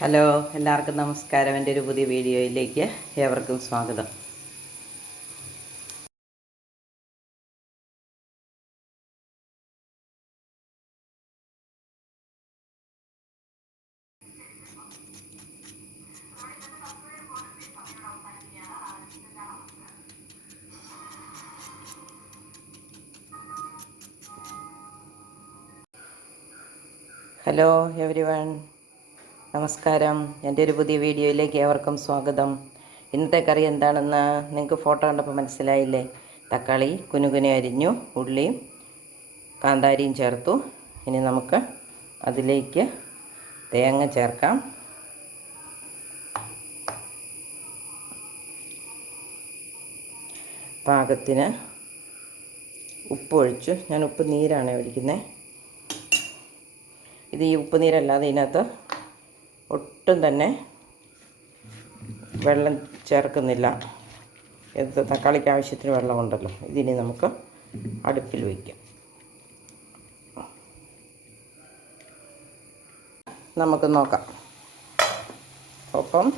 Hello എല്ലാവർക്കും നമസ്കാരം. എന്റെ ഒരു പുതിയ വീഡിയോയിലേക്ക് ഏവർക്കും സ്വാഗതം. ഹലോ എവരി വൺ നമസ്കാരം. എന്റെ ഒരു പുതിയ വീഡിയോയിലേക്ക് ഏവർക്കും സ്വാഗതം. ഇന്നത്തെ കറി എന്താണെന്ന് നിങ്ങൾക്ക് ഫോട്ടോ കണ്ടപ്പോൾ മനസ്സിലായില്ലേ? തക്കാളി കുനുകുനെ അരിഞ്ഞു ഉള്ളിയും കാന്താരിയും ചേർത്തു. ഇനി നമുക്ക് അതിലേക്ക് തേങ്ങ ചേർക്കാം. പാകത്തിന് ഉപ്പ് ഒഴിച്ചു ഞാൻ ഉപ്പ് നീരാണ് ഒഴിക്കുന്നത് ഇത് ഈ ഉപ്പ് നീരല്ലാതെ ഇതിനകത്ത് ഒട്ടും തന്നെ വെള്ളം ചേർക്കുന്നില്ല. എന്ത് തക്കാളിക്ക് ആവശ്യത്തിന് വെള്ളമുണ്ടല്ലോ. ഇതിനി നമുക്ക് അടുപ്പിൽ വയ്ക്കാം. നമുക്ക് നോക്കാം. ഒപ്പം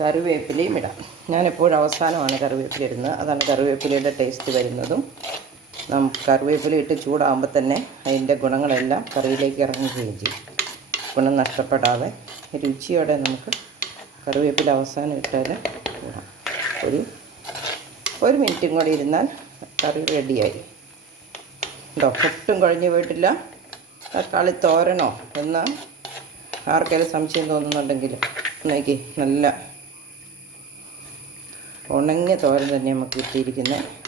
കറിവേപ്പിലയും ഇടാം. ഞാനെപ്പോഴും അവസാനമാണ് കറിവേപ്പില ഇടുന്നത്. അതാണ് കറിവേപ്പിലയുടെ ടേസ്റ്റ് വരുന്നതും. നമുക്ക് കറിവേപ്പില ഇട്ട് ചൂടാകുമ്പോൾ തന്നെ അതിന്റെ ഗുണങ്ങളെല്ലാം കറിയിലേക്ക് ഇറങ്ങുകയും ചെയ്യും. ഗുണം നഷ്ടപ്പെടാതെ രുചിയോടെ നമുക്ക് കറിവേപ്പില അവസാനം ഇട്ടാൽ ഒരു ഒരു മിനിറ്റും കൂടി ഇരുന്നാൽ കറി റെഡിയായി. ഉണ്ടോ? ഒട്ടും കുഴഞ്ഞു പോയിട്ടില്ല. തക്കാളി തോരണോ എന്ന് ആർക്കെങ്കിലും സംശയം തോന്നുന്നുണ്ടെങ്കിൽ നോക്കി. നല്ല ഉണങ്ങിയ തോരൻ തന്നെ നമുക്ക് കിട്ടിയിരിക്കുന്നത്.